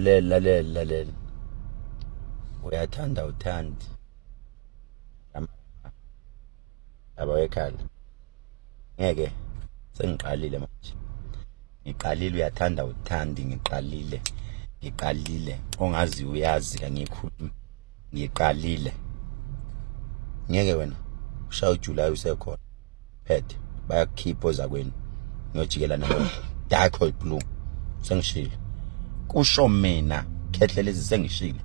lalela uyathanda uthandi abayekhala ngeke sengiqalile manje ngiqalile uyathanda uthandi ngiqalile ongazi uyazi la ngikhuluma ngiqalile ngeke wena ushaya uJuly usekhona phethe bayakhipha ozakwenu ngiyojikela nawe dark blue sengishilo kusho mina khehle lezi sengishilo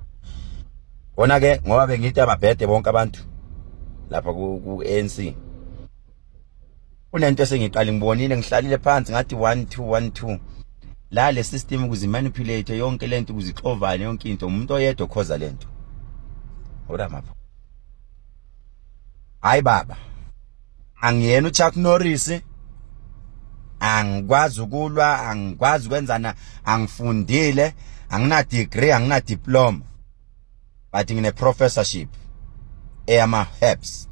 wona ke ngoba bengithi ababhede bonke abantu lapha ku ANC unento esengiqala ngibonile ngihlalile phansi ngathi 1212 la le system ukuzimanipulate yonke lento ukuzixovana yonke into umuntu oyedwa khoza lento ora mapha hayi baba angiyena uChuck Norris angikwazi ukulwa angikwazi ukwenzana angifundile angina degree angina diploma but ngine professorship eyama herbs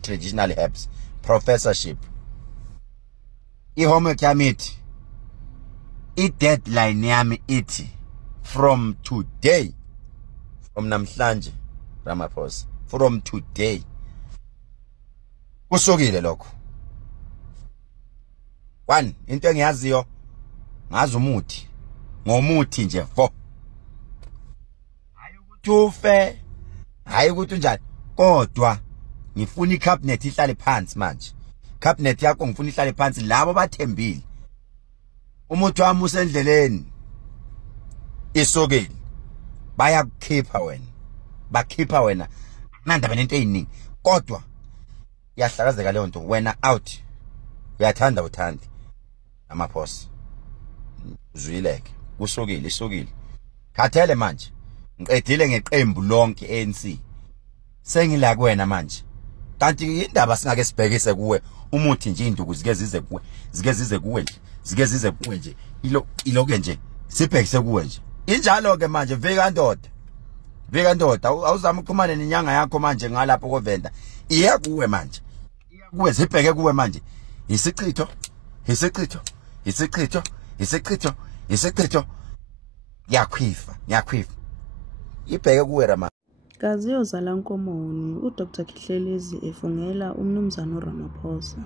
traditional herbs professorship ihomework yami ithi i-deadline yami ithi from today from namhlanje Ramaphosa from today kusukile lokho one into engiyaziyo ngazi umuthi ngomuthi nje vo hayi ukuthi ufe hayi ukuthi unjani kodwa ngifuna icabinet ihlale phansi manje cabinet yakho ngifuna ihlale phansi labo bathembile umuthi wami usendleleni isokeli bayakukhipha wena bakhipha wena nandaba nento eyiningi kodwa yahlakazeka leyo nto wena out uyathanda uthandi Ramaphosa uzwileke kusokile isokile khathele manje ngiqedile ngeqembu lonke ANC sengila kuwena manje kanti indaba singake sibhekise kuwe umuthi nje induku zike zize kuwe zike zize kuwe nje iloke nje sibhekise kuwe nje injalo ke manje vika ndoda awuzama ukuxhumana nenyanga yakho manje ngalapho kovenda iya kuwe manje kuwe zibheke kuwe manje isichitho yakhwifa ibheke kuwe Rama Kazi yozala Nkomoni uDr Kihlelezi efungela umnumzana uRamaphosa